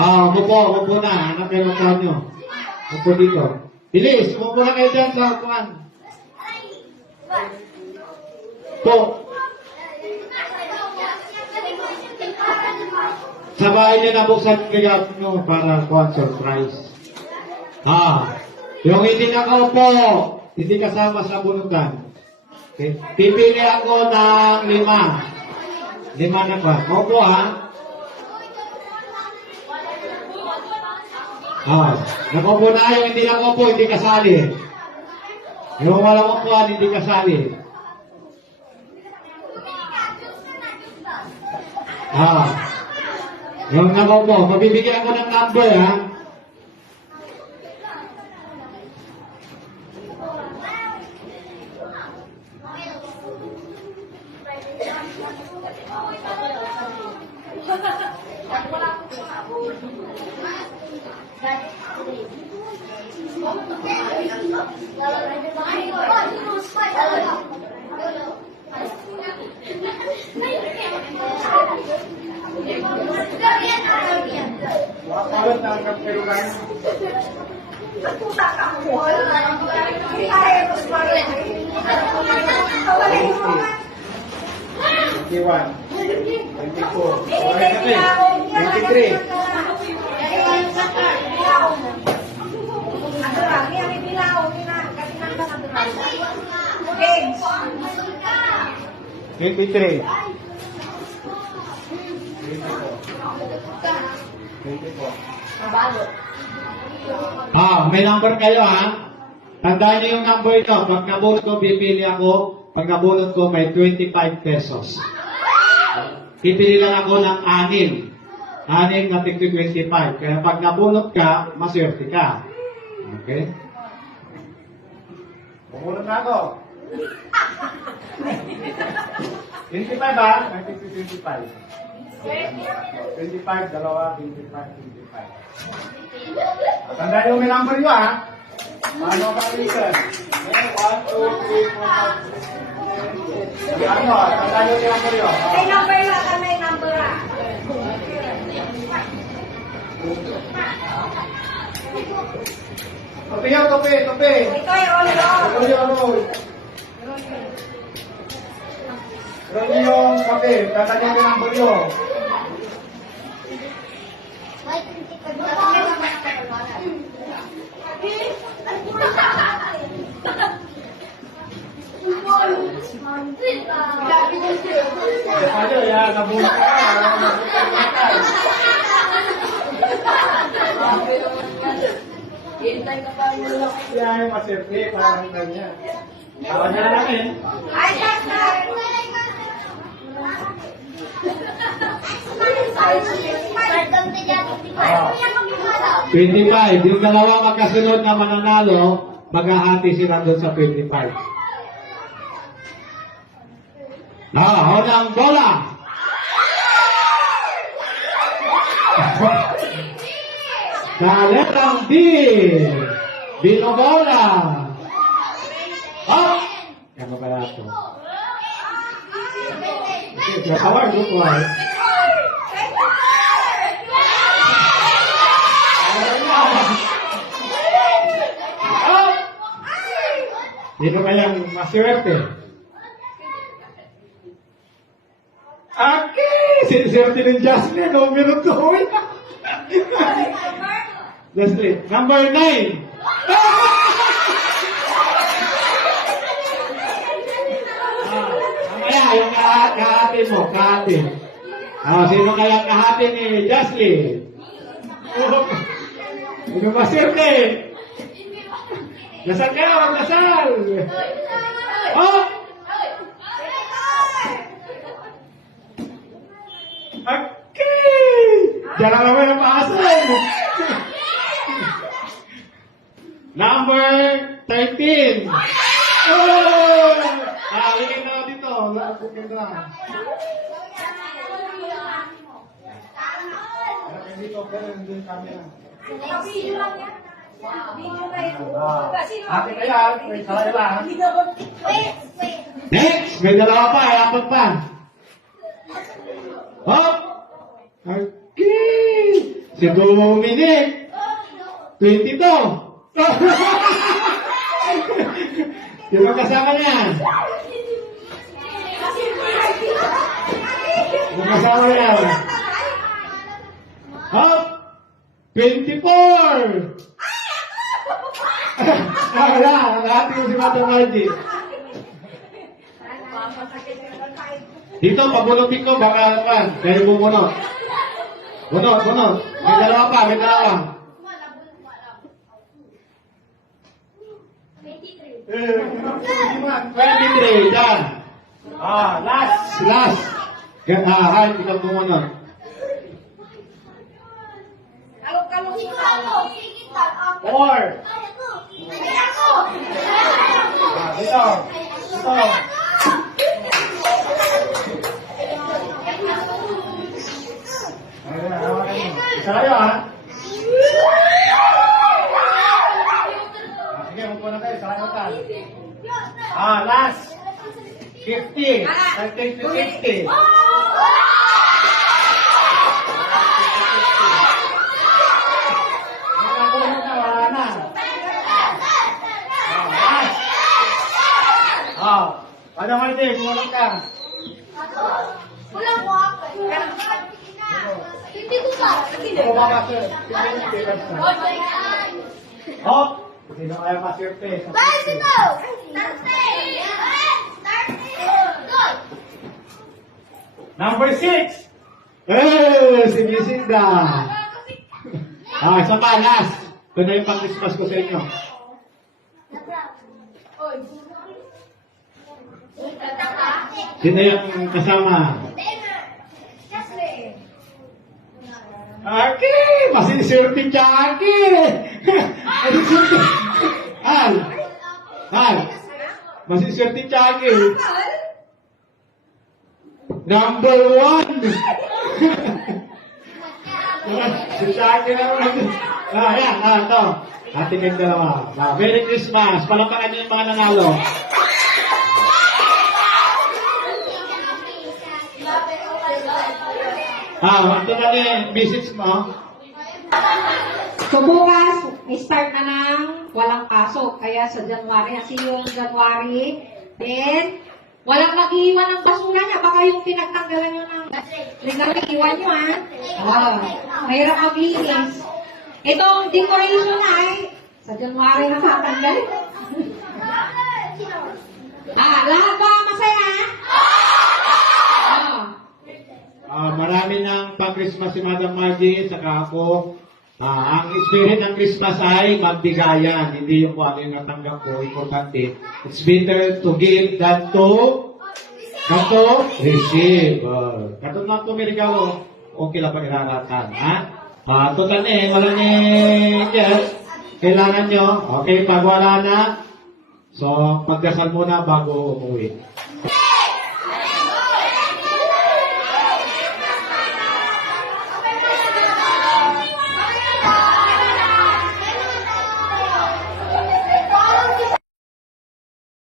Upo na. Hanap kayo ng upuan nyo. Upo dito. Bilis, upo na kayo dyan sa upuan. Po. Sa bahay niya nabuksan kayo nyo para kuhan surprise. Yung hindi nakaupo, hindi kasama sa bunutan. Okay. Pipili ako ng 5. 5 na ba? Maupo ha? Nakupo na yung hindi nakupo, hindi kasali. Yung walang upuan, hindi kasali. Yung nakupo, mabibigyan ko ng number ha. May number kayo ha. Tandaan niyo yung number ito. Pag nabunot ko, pipili ako. Pag nabunot ko, may 25 pesos. Pipili lang ako ng 6. 6 na tig 25. Kaya pag nabunot ka, maswerte ka. Okay? Bubunot na ako. 25 ba? May tig 25. 25, dalawa, 25, 25. Tandaan yung may number nyo ha. Paano ka reason? 1, 2, 3, 4, 5, 6, 7, 8. Ano? Tandaan yung may number nyo. May number lang ka, may number ah. Tope yan, tope. Ito ay all. Roll yung kape. Tandaan yung may number nyo. Ano yan? Nabunot ka. Hintay ka pa muna. Yan yung maserte. Parang ganyan. Tawa niya na namin. Ay, that's right. 25. Yung dalawa magkasunod na mananalo, maghahati sila doon sa 25. Unang bola. Sa letrang B. Binobola. Ano kaya ito? Okay, tawag ko ay. Sino kayang maswerte? Siniswerte ng Jocelyn. Numero 2. Jocelyn. Number 9. Mamaya, yung kahati mo. Kahati. Sino kayang kahati ni Jocelyn? Sino maswerte? Dasal kayo, magdasal! Okay! Diyan lang naman ang paasal! Number 13! Halingin na dito. Halingin na. Dito, pero hindi yung camera. Ate kaya, may salay lang. Next! May dalawa pa, apat pa. Okay! Si Dominic, 22. Sino kasama niya? Sino kasama niya? Hop! 24! Wala, nakahati ko si Mata Margie. Dito, pabulutin ko, baka naman. Kaya bumunot. Bunot. May dalawa pa, may dalawa. 23, dyan. Last. Hay, ikaw bumunot. Four. Dito. Isa kayo, ha? Sige, magpo na kayo. Salamat. Last. 50. I take to 60. Wala na. Last. Ano Martin? Kumunod ka. Wala mo ako. Hindi ko ba? Bumaba ka, sir. Hop! Sino kaya ma-surface? Number 6! Si Lucinda! Isa pa, last. Ito na yung pang-Christmas ko sa inyo. Sino yung kasama? Aki! Masisirti ka, Aki! Hal! Masisirti ka, Aki! Number 1! Si Aki naman. Yan, ito. Ating ang dalawa. Merry Christmas! Palapakan niyo yung mga nanalo. Ito na yung message mo. So bukas, start na ng walang pasok. Kaya sa January, kasi yung January, then walang mag-iwan ng basura niya. Baka yung pinagtanggalan nyo ng regalo, iwan nyo mahirap maglinis. Itong decoration ay sa January na tatanggal. Lahat ba masaya? Marami ng pang-Christmas si Madam Margie, saka ako. Ang spirit ng Christmas ay magbigayan. Hindi yung kung ano yung natanggap ko. Importante. It's better to give than to receive. Katong lang ito may regalo, okay lang pag-iraratan. Total wala ni yes. Kailangan nyo. Okay, pag wala na, so magdasal muna bago umuwi.